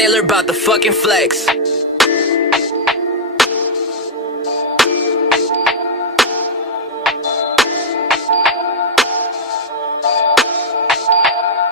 Taylor about the fucking flex.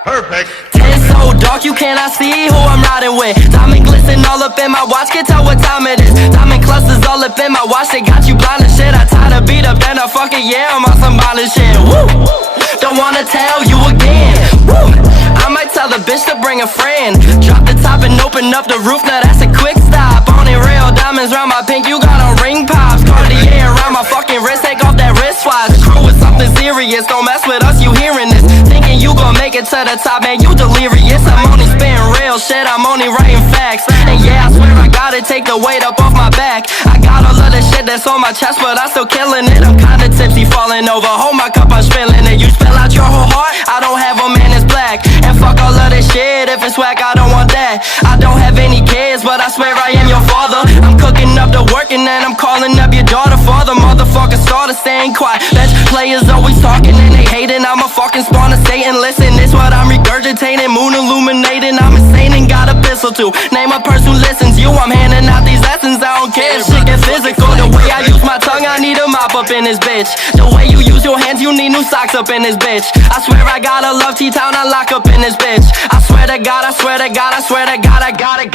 Perfect. It's so dark you cannot see who I'm riding with. Diamond glisten all up in my watch, can't tell what time it is. Diamond clusters all up in my watch, they got you blind and shit. I tie the beat up, then I fucking yeah, I'm on some violent shit. Woo! Don't wanna tell you again. Woo! I might tell the bitch to bring a friend. Drop the top and open up the roof, now that's a quick stop. Only real diamonds round my pink, you got on ring pops. Cartier around my fucking wrist, take off that wristwatch. Crew with something serious, don't mess with us, you hearing this. Thinking you gon' make it to the top, man, you delirious. I'm only spitting real shit, I'm only writing facts. And yeah, I swear I gotta take the weight up off my back. I got all of the shit that's on my chest, but I'm still killing it. I'm kinda tipsy, falling over, hold my cup, I'm spilling it. You spill out your whole heart, I don't have a man, it's black. And fuck all of this shit, if it's whack, I don't want that. I don't have any kids, but I swear I am your father. I'm cooking up the work and then I'm calling up your daughter. Father, motherfucker, starter staying quiet. Bench players always talking and they hating. I'm a fucking spawn of Satan. Listen, this what I'm regurgitating. Moon illuminating, I'm insane and got a pistol too. Name a person who listens, you, I'm handing out these lessons. I don't care if shit get physical. The way I use my tongue, I need a mop up in this bitch. The way you use your hands, you need new socks up in this bitch. I swear I gotta love T-Town, I lock up in this bitch. I swear to God, I swear to God, I swear to God, I got it.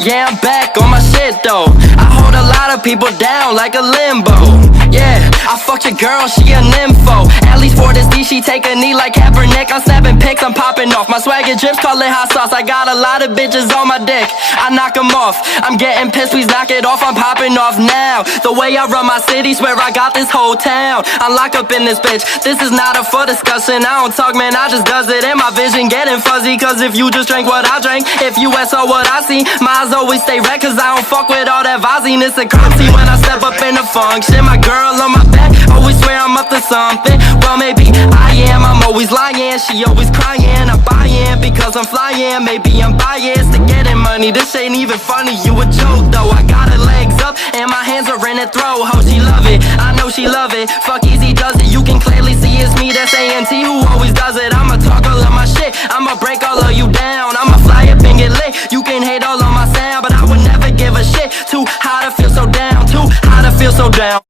Yeah, I'm back on my shit though. I hold a lot of people down like a limbo. Yeah, I fucked your girl, she a nympho. At least for this D, she take a knee like Kaepernick. I'm snapping pics, I'm popping off. My swagger drips, call it hot sauce. I got a lot of bitches on my dick, I knock them off. I'm getting pissed, please knock it off. I'm popping off now. The way I run my city, swear I got this whole town. I'm locked up in this bitch, this is not up for discussion. I don't talk, man, I just does it. And my vision getting fuzzy, cause if you just drank what I drank, if you saw what I see, my eyes always stay red, cause I don't fuck with all that Vaziness and currency. When I step up in the function, my girl on my back always swear I'm up to something. Well, maybe I am, I'm always lying. She always crying, I'm buying because I'm flying. Maybe I'm biased to getting money, this ain't even funny. You a joke though, I got her legs up and my hands are in her throat. How she love it, I know she love it. Fuck easy does it, you can clearly see it's me, that's ANT who always does it. I'ma talk all of my shit, I'ma break all of you down. I'ma fly up and get lit, you can hate all on my sound, but I would never give a shit. Too high to feel so down, too high to feel so down.